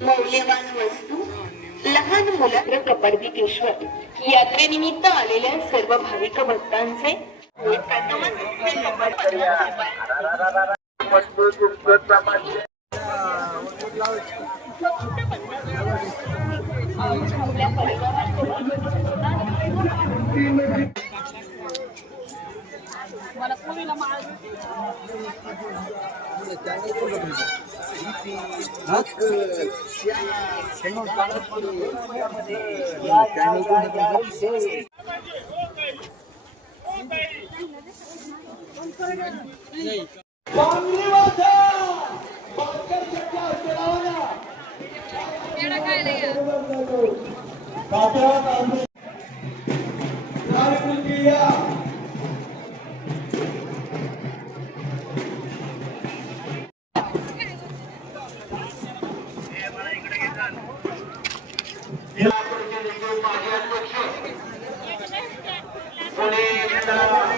मौल्यवान वस्तू लहान मुलं कपर्दिकेश्वर यात्रेनिमित्त आलेल्या सर्व भाविक भक्तांचे Terima kasih. जिला परिषदेचे माजी अध्यक्ष पुणे जिल्हा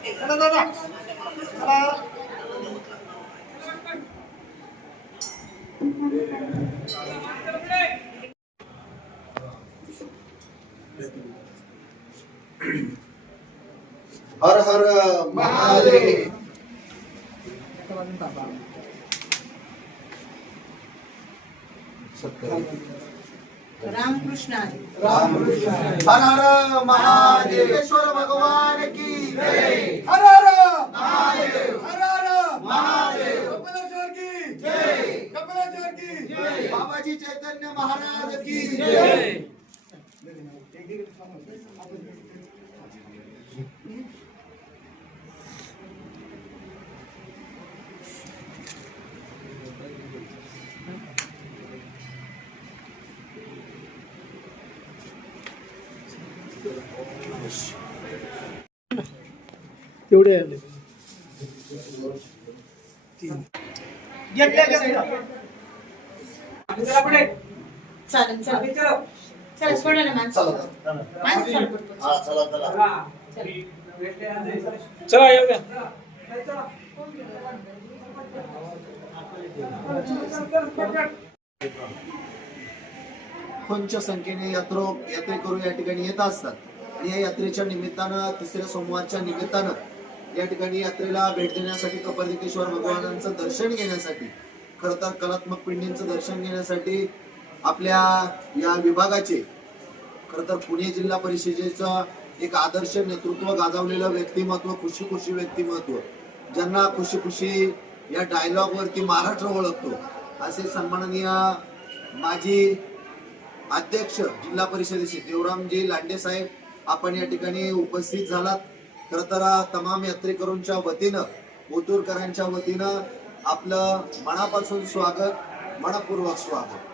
प्रथमच हे कपर्दी- हर हर महादेव रामकृष्ण रामकृष्ण हर हर महादेव ईश्वर भगवान की जय. हर हर महादेव. हर हर महादेव. कपिलेश्वर की जय. कपिलेश्वर की जय. बाबाजी चैतन्य महाराज की जय. तेवढे आले. घेतल्या घेतल्या. चालेल चालेल. चला. सोडा ना माणसं. चला माणसं सोडा पटकन. हा चला चला. चला. येऊया लाखोंच्या संख्येने यात्रो यात्रेकरू या ठिकाणी येत असतात? आणि या यात्रेच्या निमित्तानं तिसऱ्या सोमवारच्या निमित्तानं या ठिकाणी यात्रेला भेट देण्यासाठी कपालिकेश्वर भगवानांचं दर्शन घेण्यासाठी खर तर कलात्मक पिंडींचं दर्शन घेण्यासाठी आपल्या या विभागाचे खर तर पुणे जिल्हा परिषदेचं एक आदर्श नेतृत्व गाजवलेलं व्यक्तिमत्व खुशी खुशी व्यक्तिमत्व ज्यांना खुशी खुशी या डायलॉग वरती महाराष्ट्र ओळखतो असे सन्माननीय माजी अध्यक्ष जिल्हा परिषदेचे देवरामजी लांडे साहेब आपण या ठिकाणी उपस्थित झालात. खर तर तमाम यात्रेकरूंच्या वतीनं ओतूरकरांच्या वतीनं आपलं मनापासून स्वागत मनपूर्वक स्वागत.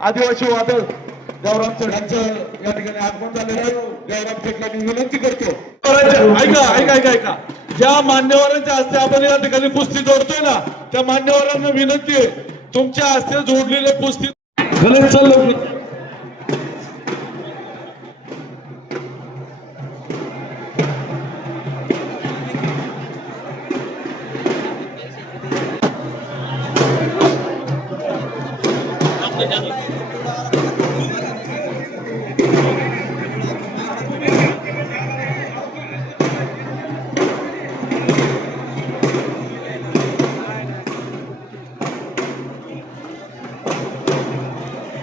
आदिवासी वादळ. देवराम चढांचं या ठिकाणी आगमन झालेलं आहे. मी विनंती करतो. ऐका ऐका ऐका ऐका. ज्या मान्यवरांच्या हस्ते आपण या ठिकाणी कुस्ती जोडतोय ना त्या मान्यवरांना विनंती आहे. तुमच्या हस्ते जोडलेले कुस्ती गणेश चाललो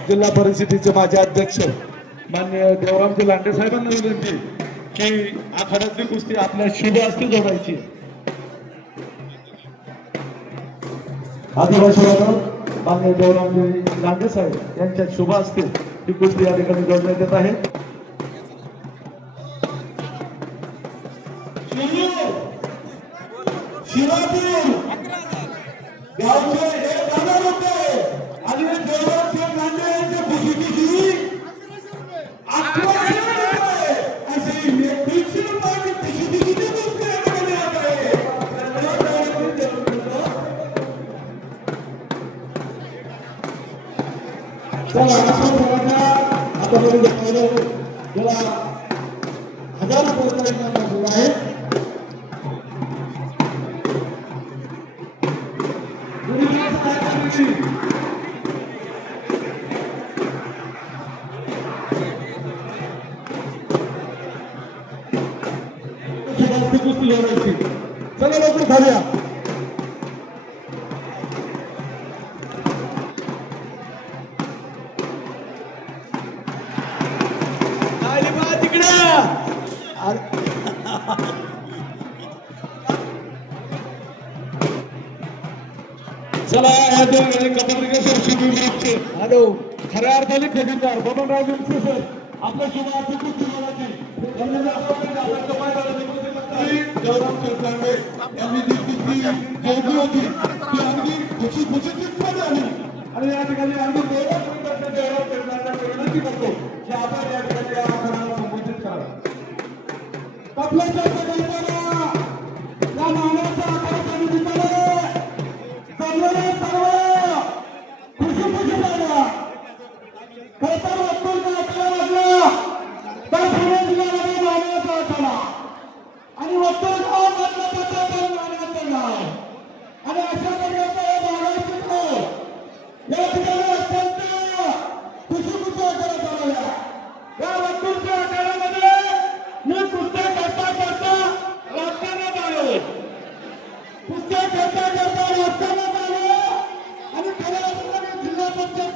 जिल्हा परिषदेचे माझे अध्यक्ष मान्य देवरामजी लांडे साहेबांना विनंती की आखाड्यातली कुस्ती आपल्या शुभ असते जोडायची. आदिवासी मान्य देवरामजी लांडे साहेब यांच्या शुभ असते ही कुस्ती या ठिकाणी जोडण्यात येत आहे. शिवाजी! गावचे एक हजार không được đâu. đúng không? चला या दोन कबड्डीचे शिबिरचे हॅलो खऱ्या अर्थाने खजिनदार बबनराव विंचे सर आपल्या शुभार्थी कुस्ती बोलायची? गौरव सरकारने यांनी जी कुस्ती जोडली होती. ती अगदी खुशी खुशीचीच मध्ये आली आणि या ठिकाणी अगदी गौरव गौरव सरकारला विनंती करतो की आपण या ठिकाणी या आव्हानाला संबोधित करा. आपल्या या मानवाच्या Thank you.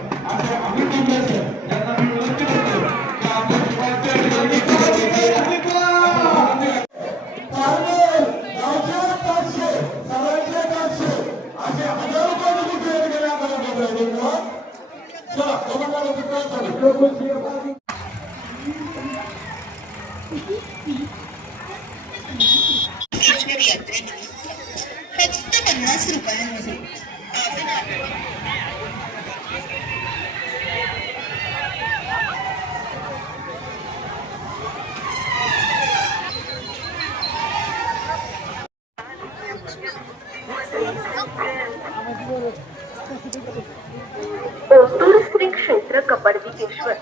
ओतूर श्री क्षेत्र कपर्दिकेश्वर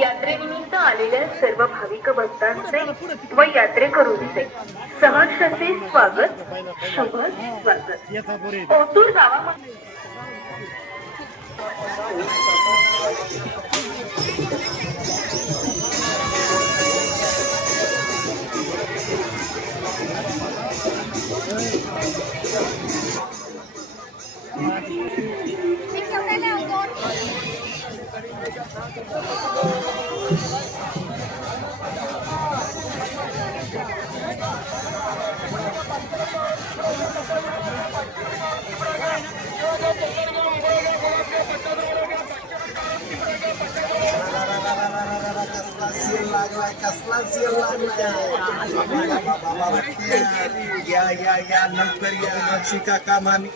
यात्रेनिमित्त आलेल्या सर्व भाविक भक्तांचे व यात्रेकरूंचे सहर्षचे स्वागत शुभ स्वागत. ओतूर गावामध्ये या या या लवकर या शिका कामाने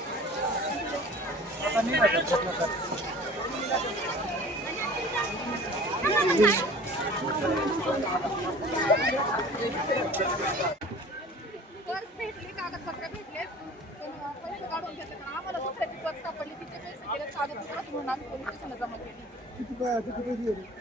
कर्ज भेटली कागदपत्र भेटले पण पैसे काढून घेतले पण आम्हाला दुसऱ्याची कर्ज सापडली तिचे पैसे गेले कागदपत्र म्हणून आम्ही पोलीस स्टेशनला जमा केली काय असं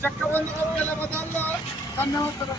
చక్కబంది పదాల్లో ధన్యవాదాలు